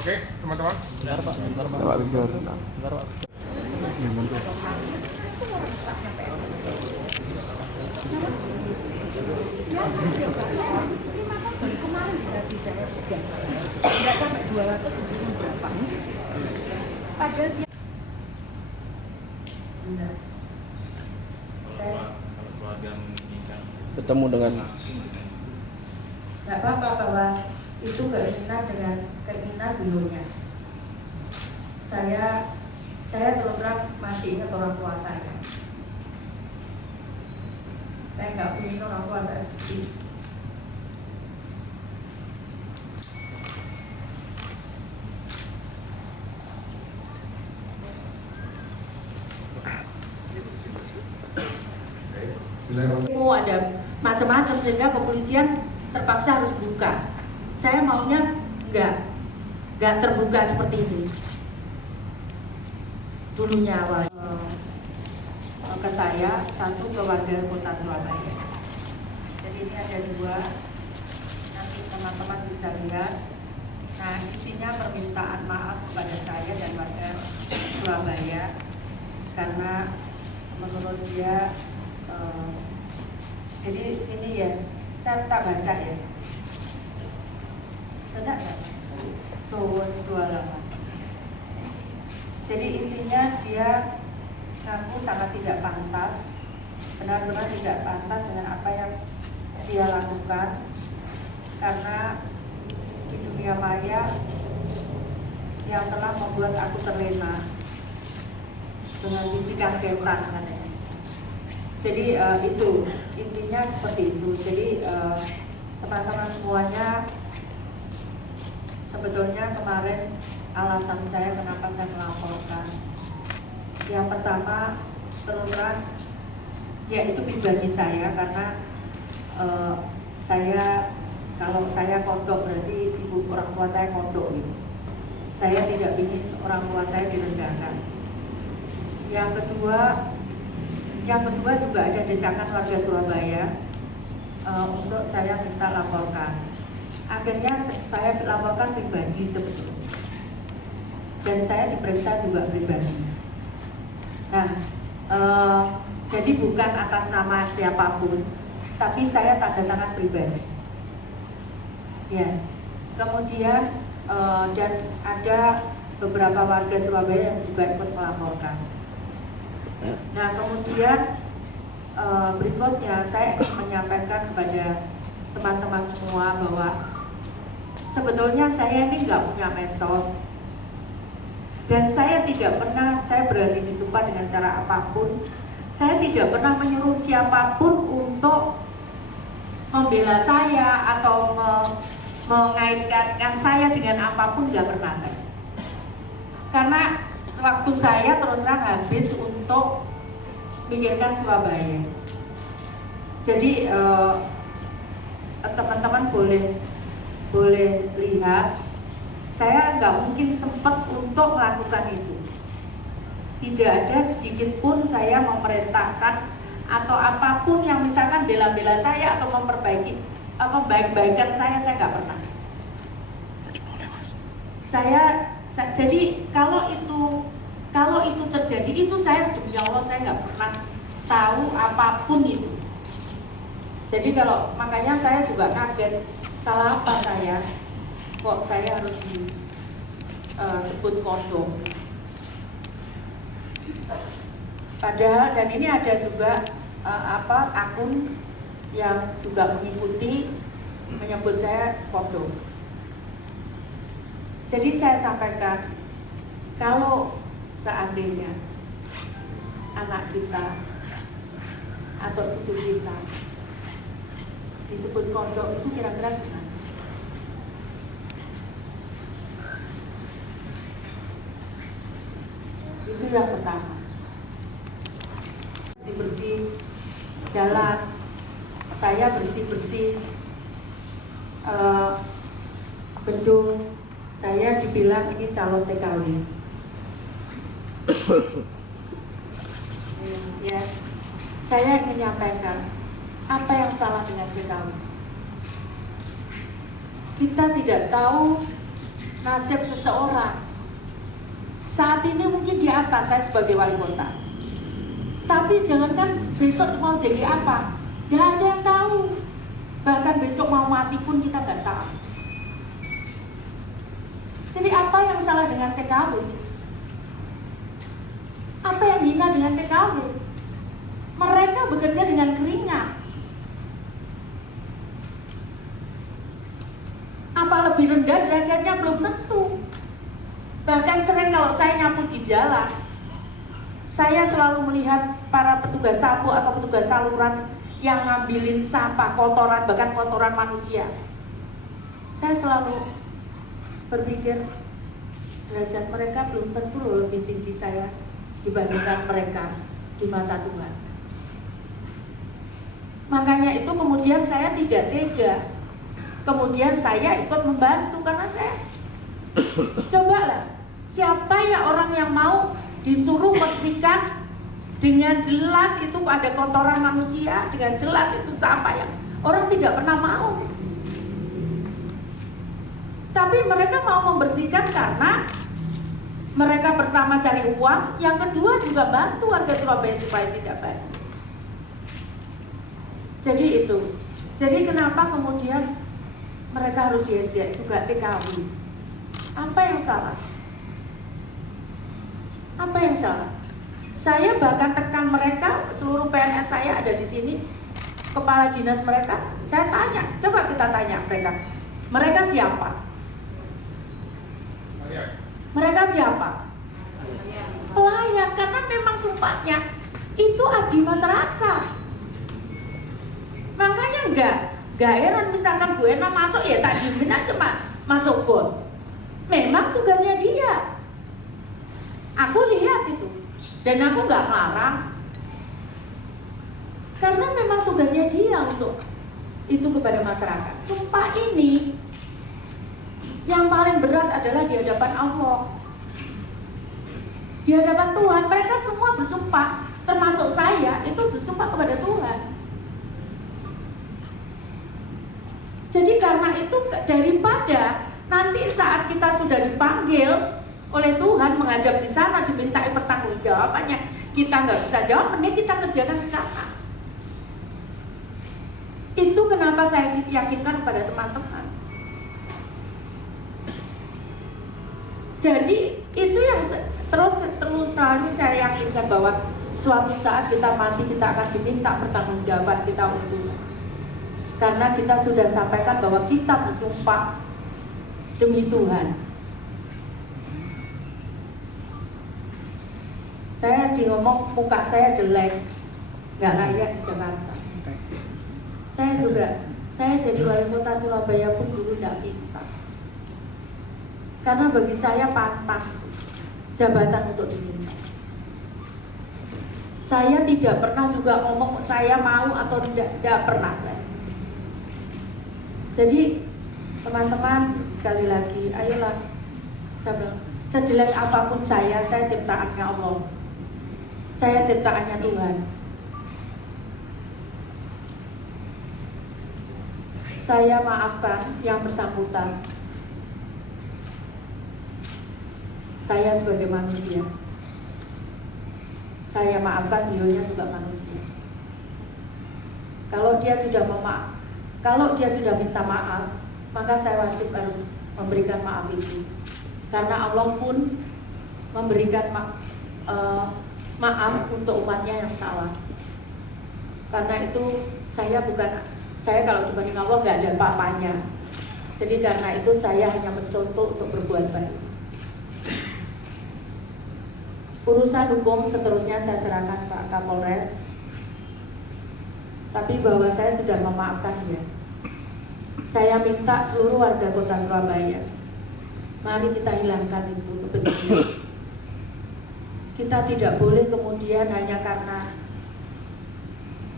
Oke, teman-teman. Bentar Pak, bentar Pak. Pak Victor. Bentar Pak. Kemarin dikasih saya 3, nggak sampai 200 berapa? Padahal dia Ketemu dengan nggak apa-apa bahwa itu keinginan dengan keinginan beliaunya. Saya terus terang masih ingat orang tua saya. Saya nggak ingin orang tua saya sedih. Mau ada macam-macam sehingga kepolisian terpaksa harus buka. Saya maunya nggak terbuka seperti ini. Dulunya awalnya ke saya, satu ke warga kota Surabaya. Jadi ini ada 2, nanti teman-teman bisa lihat. Nah, isinya permintaan maaf kepada saya dan warga Surabaya karena menurut dia jadi sini ya, saya tak baca ya. Baca nggak? Tuh, 2 halaman. Jadi intinya dia ngaku sangat tidak pantas, benar-benar tidak pantas dengan apa yang dia lakukan, karena di dunia maya yang telah membuat aku terlena dengan bisikan setan katanya. Jadi itu intinya seperti itu. Jadi teman-teman semuanya, sebetulnya kemarin alasan saya kenapa saya melaporkan, yang pertama terus terang ya itu pribadi saya, karena kalau saya kodok berarti ibu orang tua saya kodok gitu. Saya tidak ingin orang tua saya direndahkan. Yang kedua juga ada desakan warga Surabaya untuk saya minta laporkan. Akhirnya saya laporkan pribadi sebetulnya, dan saya diperiksa juga pribadi. Nah, jadi bukan atas nama siapapun, tapi saya tanda tangan pribadi. Ya, kemudian dan ada beberapa warga Surabaya yang juga ikut melaporkan. Nah, kemudian berikutnya saya ingin menyampaikan kepada teman-teman semua bahwa sebetulnya saya ini nggak punya medsos, dan saya tidak pernah, saya berani disumpah dengan cara apapun, saya tidak pernah menyuruh siapapun untuk membela saya atau mengaitkan saya dengan apapun, nggak pernah saya. Karena waktu saya terus terang habis untuk pikirkan Surabaya. Jadi teman-teman boleh lihat, saya nggak mungkin sempat untuk melakukan itu. Tidak ada sedikit pun saya memerintahkan atau apapun yang misalkan bela-bela saya atau memperbaiki apa baik-baikan saya nggak pernah. Jadi kalau itu terjadi, itu saya demi Allah saya nggak pernah tahu apapun itu. Jadi makanya saya juga kaget, salah apa saya, kok saya harus disebut kodok. Padahal, dan ini ada juga akun yang juga menyebut saya kodok. Jadi saya sampaikan, kalau seandainya anak kita atau cucu kita disebut kodok, itu kira-kira gimana? Itu yang pertama. Bersih-bersih jalan, saya bersih-bersih gedung, saya dibilang ini calon TKW. Ya, saya ingin menyampaikan apa yang salah dengan TKW. Kita tidak tahu nasib seseorang. Saat ini mungkin di atas saya sebagai wali kota, tapi jangankan besok mau jadi apa, nggak ada yang tahu. Bahkan besok mau mati pun kita nggak tahu. Jadi apa yang salah dengan TKW? Apa yang hina dengan TKW? Mereka bekerja dengan keringat. Apa lebih rendah derajatnya? Belum tentu. Bahkan sering kalau saya nyapu di jalan, saya selalu melihat para petugas sapu atau petugas saluran yang ngambilin sampah, kotoran, bahkan kotoran manusia. Saya selalu berpikir, derajat mereka belum tentu loh lebih tinggi saya dibandingkan mereka di mata Tuhan. Makanya itu kemudian saya tidak tega. Kemudian saya ikut membantu karena saya cobalah, siapa ya orang yang mau disuruh bersihkan dengan jelas itu ada kotoran manusia, dengan jelas itu sampah yang orang tidak pernah mau. Tapi mereka mau membersihkan karena mereka pertama cari uang, yang kedua juga bantu warga Surabaya supaya tidak banjir. Jadi itu. Jadi kenapa kemudian mereka harus diajak juga TKW? Apa yang salah? Apa yang salah? Saya bahkan tekan mereka, seluruh PNS saya ada di sini, kepala dinas mereka, saya tanya, coba kita tanya mereka siapa? Mereka siapa? Pelayan, karena memang sumpahnya itu abdi masyarakat. Makanya enggak heran misalkan Bu Ena masuk ya tak diemin aja masuk gon. Memang tugasnya dia. Aku lihat itu dan aku nggak melarang karena memang tugasnya dia untuk itu kepada masyarakat. Sumpah ini yang paling berat adalah di hadapan Allah, di hadapan Tuhan. Mereka semua bersumpah, termasuk saya itu bersumpah kepada Tuhan. Jadi karena itu daripada nanti saat kita sudah dipanggil oleh Tuhan menghadap di sana dimintai pertanggungjawabannya, kita nggak bisa jawab, mending kita kerjakan sekarang. Itu kenapa saya yakinkan kepada teman-teman. Jadi itu yang terus selalu saya yakinkan bahwa suatu saat kita mati kita akan diminta pertanggungjawaban kita oleh Tuhan. Karena kita sudah sampaikan bahwa kita bersumpah demi Tuhan. Saya ngomong muka saya jelek, nggak layak di Jakarta. Saya jadi wali kota Surabaya pun dulu nggak minta. Karena bagi saya pantang jabatan untuk diminta. Saya tidak pernah juga ngomong saya mau atau tidak pernah saya. Jadi teman-teman sekali lagi, ayolah, sejelek apapun saya ciptaannya Allah, saya ciptaannya Tuhan. Saya maafkan yang bersangkutan. Saya sebagai manusia, saya maafkan beliaunya juga manusia. Kalau dia sudah minta maaf, maka saya wajib harus memberikan maaf itu. Karena Allah pun memberikan maaf untuk umatnya yang salah. Karena itu saya kalau dibanding Allah nggak ada apa-apanya. Jadi karena itu saya hanya mencontoh untuk berbuat baik. Urusan hukum seterusnya saya serahkan Pak Kapolres. Tapi bahwa saya sudah memaafkan dia. Saya minta seluruh warga kota Surabaya, mari kita hilangkan itu kebencian. Kita tidak boleh kemudian hanya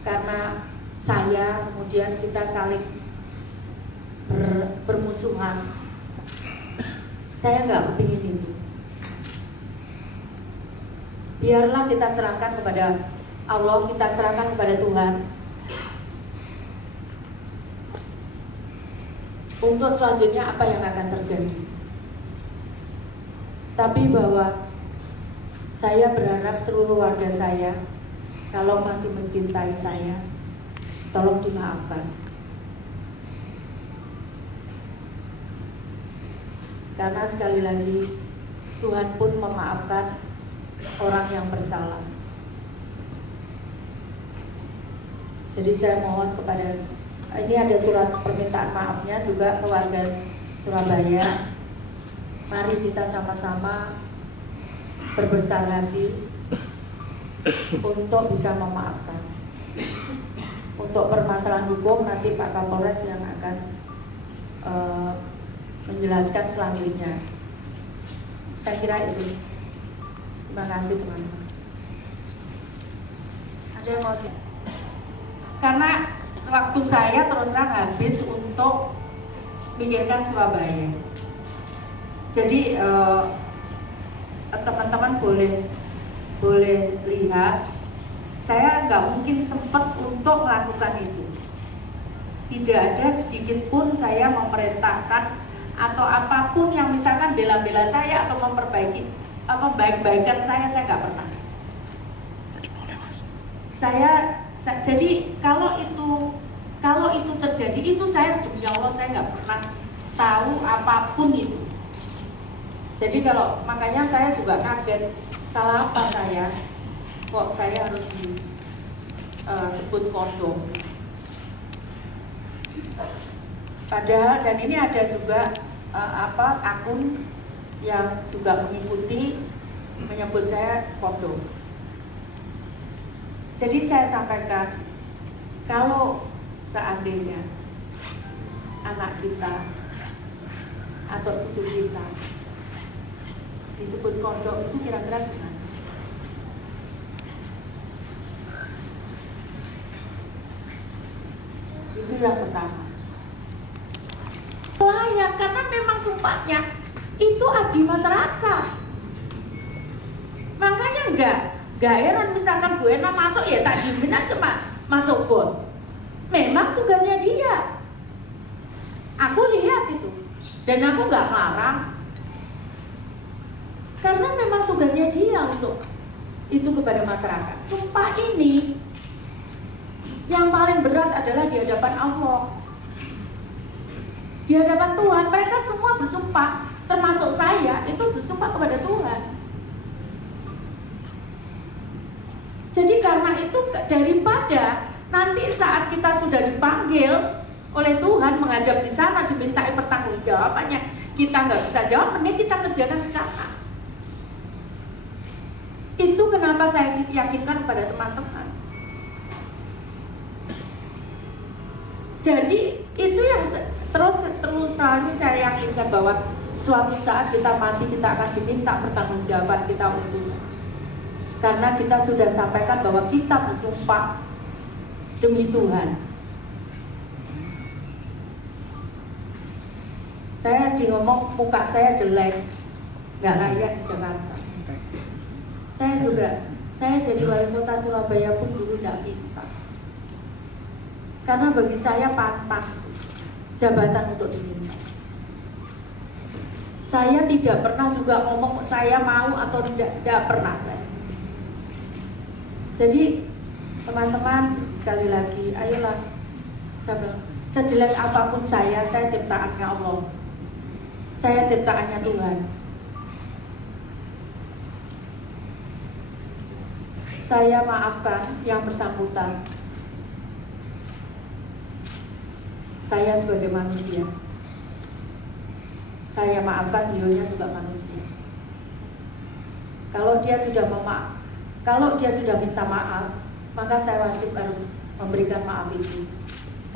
karena saya kemudian kita saling bermusuhan. Saya nggak kepingin itu. Biarlah kita serahkan kepada Allah, kita serahkan kepada Tuhan. Untuk selanjutnya apa yang akan terjadi. Tapi bahwa saya berharap seluruh warga saya, kalau masih mencintai saya, tolong dimaafkan. Karena sekali lagi, Tuhan pun memaafkan orang yang bersalah. Jadi saya mohon kepada, ini ada surat permintaan maafnya juga ke warga Surabaya. Mari kita sama-sama berbesar hati untuk bisa memaafkan. Untuk permasalahan hukum nanti Pak Kapolres yang akan menjelaskan selanjutnya. Saya kira itu. Terima kasih teman-teman. Ada yang mau cek? Karena waktu saya terus terang habis untuk pikirkan Surabaya. Jadi teman-teman boleh lihat, saya nggak mungkin sempat untuk melakukan itu. Tidak ada sedikit pun saya memerintahkan atau apapun yang misalkan bela-bela saya atau memperbaiki apa baik-baikan saya nggak pernah. Jadi kalau itu terjadi, itu saya demi Allah saya nggak pernah tahu apapun itu. Jadi makanya saya juga kaget, salah apa saya, kok saya harus disebut kondom. Padahal, dan ini ada juga akun yang juga mengikuti menyebut saya kondom. Jadi saya sampaikan, kalau seandainya anak kita atau cucu kita disebut kondom, itu kira-kira gimana? Itu yang pertama. Layak, karena memang sumpahnya itu abdi masyarakat. Makanya enggak heran misalkan Bu Ena masuk, ya tak diemin aja masuk gon. Memang tugasnya dia. Aku lihat itu, dan aku nggak melarang. Karena memang tugasnya dia untuk itu kepada masyarakat. Sumpah ini yang paling berat adalah di hadapan Allah, di hadapan Tuhan. Mereka semua bersumpah, termasuk saya itu bersumpah kepada Tuhan. Jadi karena itu, daripada nanti saat kita sudah dipanggil oleh Tuhan menghadap di sana dimintai pertanggungjawabannya, kita nggak bisa jawab, mending kita kerjakan sekarang. Itu kenapa saya yakinkan kepada teman-teman. Jadi itu yang terus selalu saya yakinkan, bahwa suatu saat kita mati, kita akan diminta pertanggungjawaban kita untuk, karena kita sudah sampaikan bahwa kita bersumpah demi Tuhan. Saya ngomong muka saya jelek, nggak layak di Jakarta. Saya jadi wali kota Surabaya pun dulu nggak minta, karena bagi saya pantang jabatan untuk diminta. Saya tidak pernah juga ngomong saya mau atau tidak pernah saya. Jadi teman-teman, sekali lagi, ayolah, sejelek apapun saya ciptaannya Allah, saya ciptaannya Tuhan. Saya maafkan yang bersangkutan. Saya sebagai manusia, saya maafkan, beliaunya juga manusia. Kalau dia sudah minta maaf, maka saya wajib harus memberikan maaf itu.